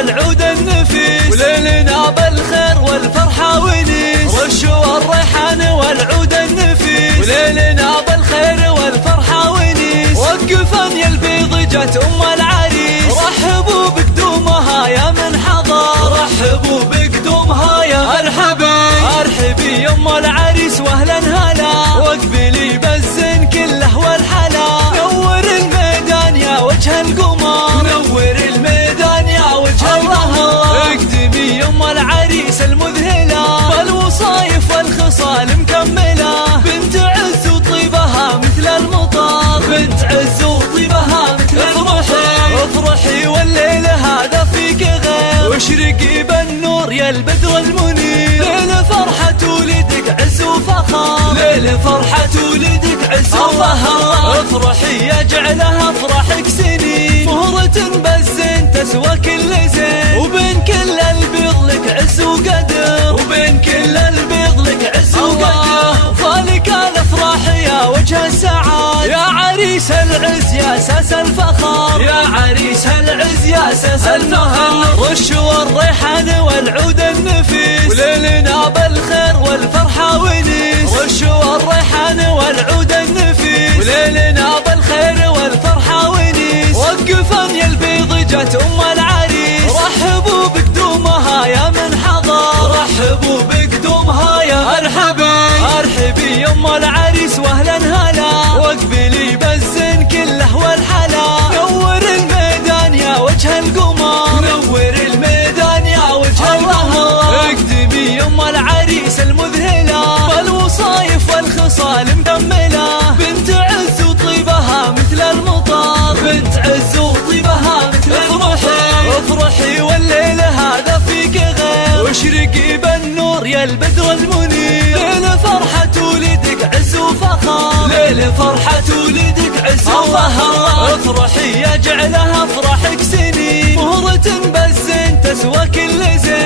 والعود النفيس، وليلنا بالخير والفرحة ونيس. رشوا الريحان والعود النفيس، وليلنا بالخير والفرحة ونيس. وقفن يا البيض جت العريس، رحبوا بقدومها يا من حضر، رحبوا بقدومها يا مرحبا. ارحبي يا العريس واهلا هلا، واقبلي بالزين كله والحلا. نور الميدان يا وجه القمر، نور الميدان يا وجه القمر. اقدمي يا العريس المذهلة، والوصايف والخصال مكملة. بنت عز وطيبها مثل المطر، بنت عز وطيبها مثل المطر. افرحي والليل هذا فيك غير، واشرقي بالنور يا البدر المنير. ليل فرحة ولدك عز وفخر، ليل فرحة ولدك عز وفخر. افرحي يجعلها افراحك سنين، مهرة بالزين تسوى كل زين. وبين كل البيض لك عز وقدر، وبين كل البيض لك عز وقدر. فالك الافراح يا وجه السعاد، يا عريس العز يا اساس الفخر، يا عريس العز يا اساس الفخر. رشوا الريحان والعود النفيس، وليلنا بالخير والفرحة ونيس. رشوا الريحان والعود النفيس، وليلنا بالخير والفرحة ونيس. وقفن يا البيض جت العريس، رحبوا بقدومها يا من حضر، رحبوا بقدومها يا مرحبا. ارحبي يا العريس واهلا هلا، واقبلي بالزين كله والحلا. نور الميدان يا وجه القمر، نور الميدان يا وجه القمر. اقدمي يا العريس المذهلة، والوصايف والخصال مكملة. بنت عز وطيبها مثل المطر، بنت عز وطيبها مثل المطر. افرحي والليل هذا فيك غير، واشرقي بالنور يا البدر المنير. ليل فرحة ولدك عز وفخر، ليل فرحة ولدك عز وفخر. افرحي يجعلها افراحك سنين، مهرة بالزين تسوى كل زين.